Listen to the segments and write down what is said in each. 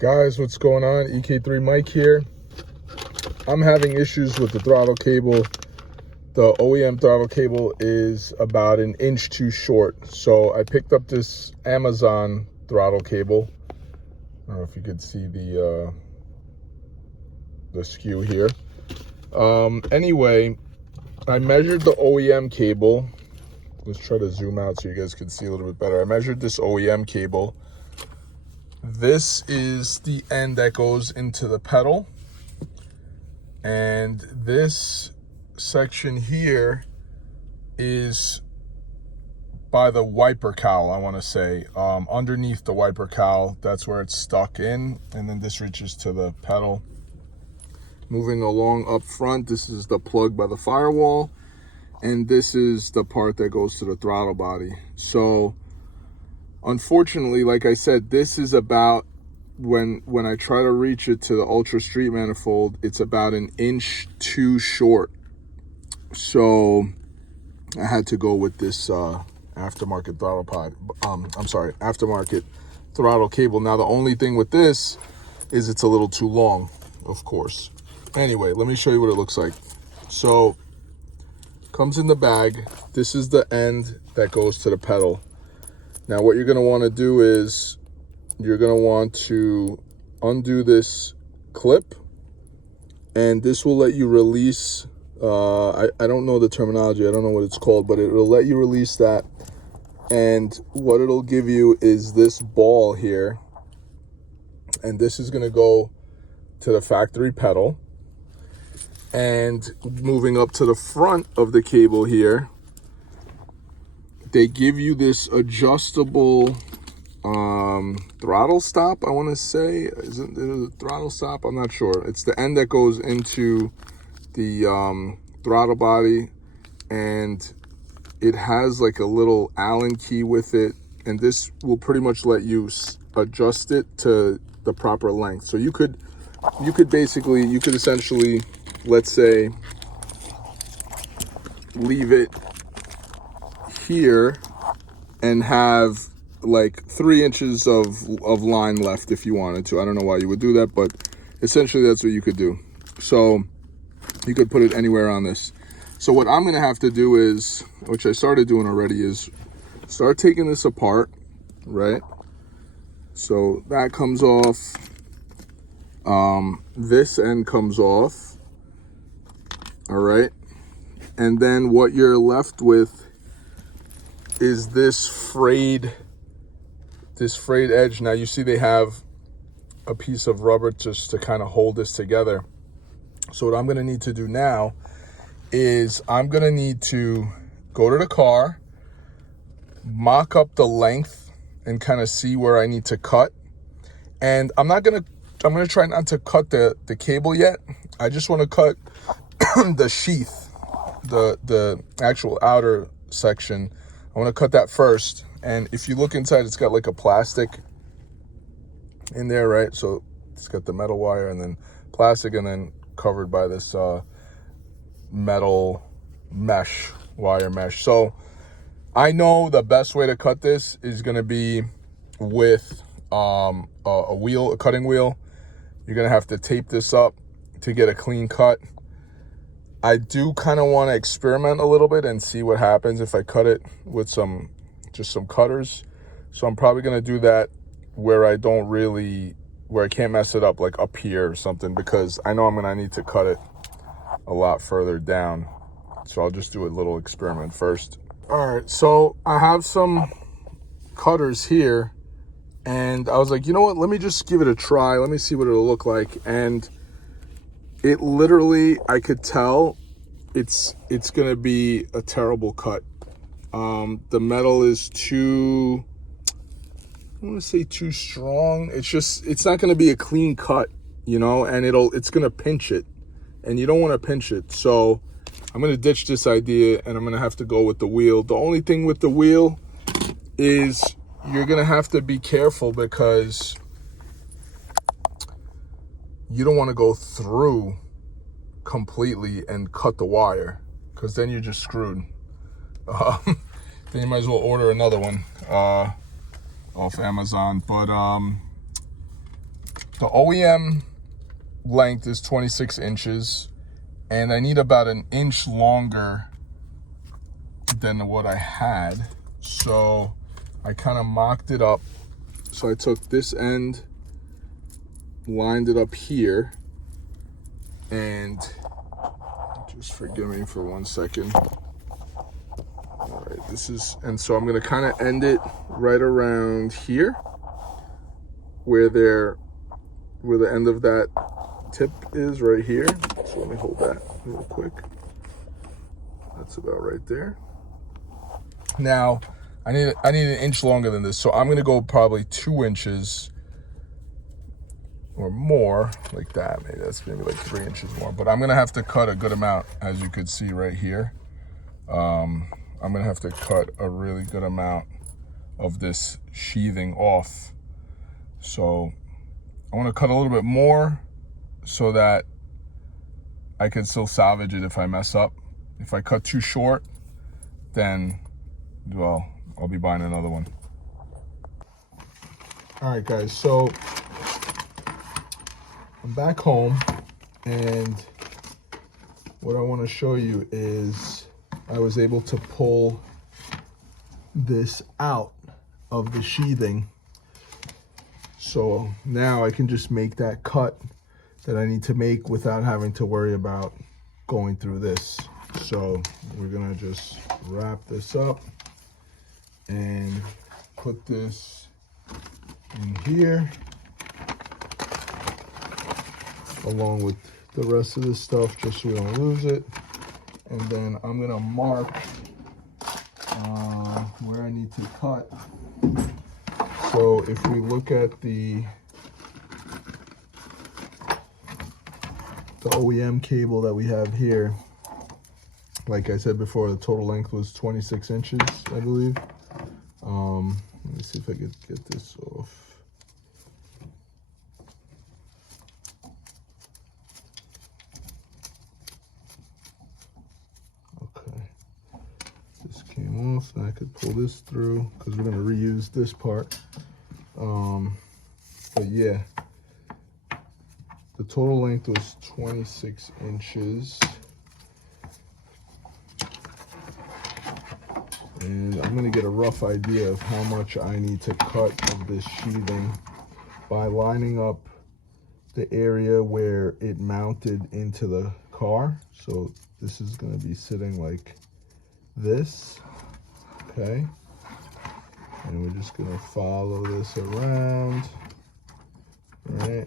Guys, what's going on? EK3 Mike here. I'm having issues with the throttle cable. The OEM throttle cable is about an inch too short. So I picked up this Amazon throttle cable. I don't know if you could see the skew here. Anyway, I measured the OEM cable. Let's try to zoom out so you guys can see a little bit better. I measured this OEM cable. This is the end that goes into the pedal, and this section here is by the wiper cowl, I want to say, underneath the wiper cowl. That's where it's stuck in, and then this reaches to the pedal. Moving along up front, this is the plug by the firewall, and this is the part that goes to the throttle body. So unfortunately, like I said, this is about, when I try to reach it to the Ultra Street manifold, it's about an inch too short. So I had to go with this aftermarket throttle aftermarket throttle cable. Now the only thing with this is it's a little too long, of course. Anyway, let me show you what it looks like. So comes in the bag. This is the end that goes to the pedal. Now what you're going to want to do is you're going to want to undo this clip, and this will let you release, I don't know the terminology, I don't know what it's called, but it will let you release that. And what it'll give you is this ball here, and this is going to go to the factory pedal. And moving up to the front of the cable here, they give you this adjustable throttle stop, I want to say. Is it a throttle stop? I'm not sure. It's the end that goes into the throttle body, and it has like a little Allen key with it, and this will pretty much let you adjust it to the proper length. So you could essentially, let's say, leave it here and have like 3 inches of line left if you wanted to. I don't know why you would do that, but essentially that's what you could do. So you could put it anywhere on this. So what I'm gonna have to do is, which I started doing already, is start taking this apart, right? So that comes off. This end comes off. All right. And then what you're left with is this frayed edge. Now you see they have a piece of rubber just to kind of hold this together. So what I'm going to need to do now is I'm going to need to go to the car, mock up the length, and kind of see where I need to cut. And I'm going to try not to cut the cable yet. I just want to cut the sheath, the actual outer section. I want to cut that first. And if you look inside, it's got like a plastic in there, right? So it's got the metal wire and then plastic, and then covered by this metal mesh, wire mesh. So I know the best way to cut this is going to be with a cutting wheel. You're going to have to tape this up to get a clean cut. I do kind of want to experiment a little bit and see what happens if I cut it with just some cutters. So I'm probably going to do that where I can't mess it up, like up here or something, because I know I'm going to need to cut it a lot further down. So I'll just do a little experiment first. All right, so I have some cutters here, and I was like, you know what, let me just give it a try. Let me see what it'll look like. And it literally, I could tell it's gonna be a terrible cut. The metal is too, I want to say too strong. It's not gonna be a clean cut, you know, and it's gonna pinch it, and you don't want to pinch it. So I'm gonna ditch this idea, and I'm gonna have to go with the wheel. The only thing with the wheel is you're gonna have to be careful, because you don't want to go through completely and cut the wire, because then you're just screwed. Then you might as well order another one off Amazon. But The OEM length is 26 inches, and I need about an inch longer than what I had. So I kind of mocked it up. So I took this end, lined it up here, and just forgive me for 1 second. All right, and so I'm gonna kind of end it right around here, where the end of that tip is right here. So let me hold that real quick. That's about right there. Now, I need an inch longer than this, so I'm gonna go probably 2 inches or more, like that. Maybe that's maybe like 3 inches more, but I'm gonna have to cut a good amount, as you could see right here. I'm gonna have to cut a really good amount of this sheathing off. So I wanna cut a little bit more so that I can still salvage it if I mess up. If I cut too short, then, well, I'll be buying another one. All right, guys, so I'm back home, and what I want to show you is I was able to pull this out of the sheathing. So now I can just make that cut that I need to make without having to worry about going through this. So we're gonna just wrap this up and put this in here along with the rest of this stuff, just so we don't lose it. And then I'm gonna mark where I need to cut. So if we look at the OEM cable that we have here, like I said before, the total length was 26 inches, I believe. Let me see if I can get this off. Off, and I could pull this through because we're going to reuse this part. But yeah, the total length was 26 inches, and I'm going to get a rough idea of how much I need to cut of this sheathing by lining up the area where it mounted into the car. So this is going to be sitting like this. Okay, and we're just gonna follow this around, right?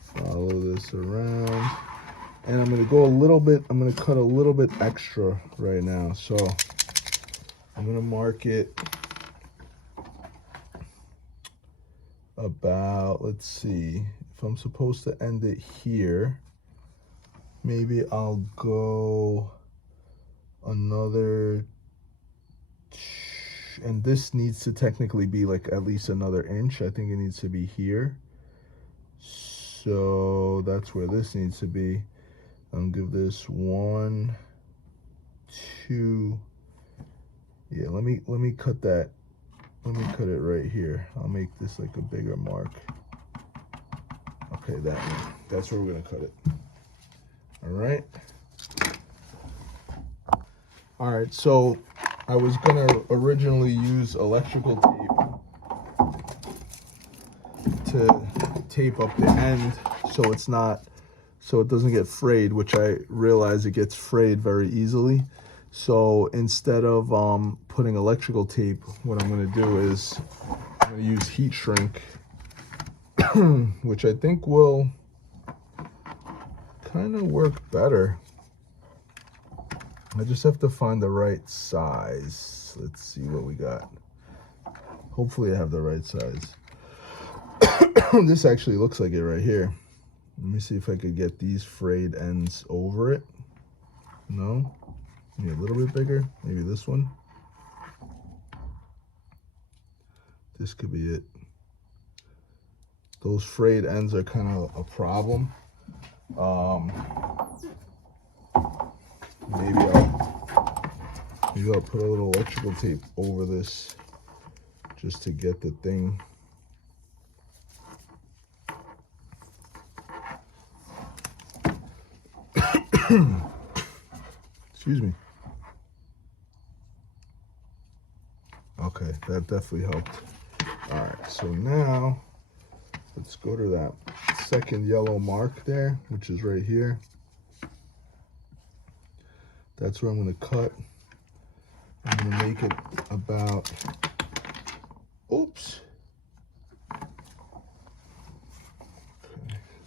Follow this around, and I'm gonna go a little bit, I'm gonna cut a little bit extra right now. So I'm gonna mark it about, let's see, if I'm supposed to end it here, maybe I'll go another, and this needs to technically be like at least another inch. I think it needs to be here. So that's where this needs to be. I'll give this 1, 2. Yeah, let me cut that. Let me cut it right here. I'll make this like a bigger mark. Okay, that's where we're gonna cut it. All right. All right, so I was gonna originally use electrical tape to tape up the end so it doesn't get frayed, which I realize it gets frayed very easily. So instead of putting electrical tape, what I'm gonna do is I'm gonna use heat shrink, which I think will kind of work better. I just have to find the right size. Let's see what we got. Hopefully I have the right size. This actually looks like it right here. Let me see if I could get these frayed ends over it. No? Maybe a little bit bigger. Maybe this one. This could be it. Those frayed ends are kind of a problem. Maybe I'll put a little electrical tape over this just to get the thing Excuse me. Okay, that definitely helped. All right, so now let's go to that second yellow mark there, which is right here. That's where I'm going to cut. I'm going to make it about, oops. Okay,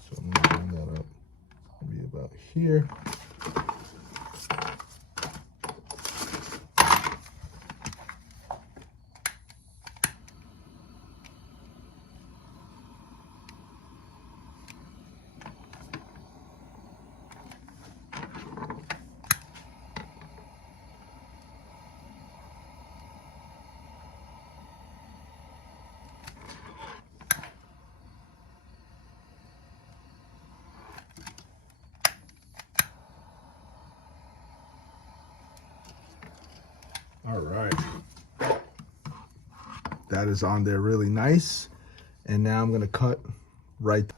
so I'm going to line that up. Maybe about here. All right, that is on there really nice. And now I'm gonna cut right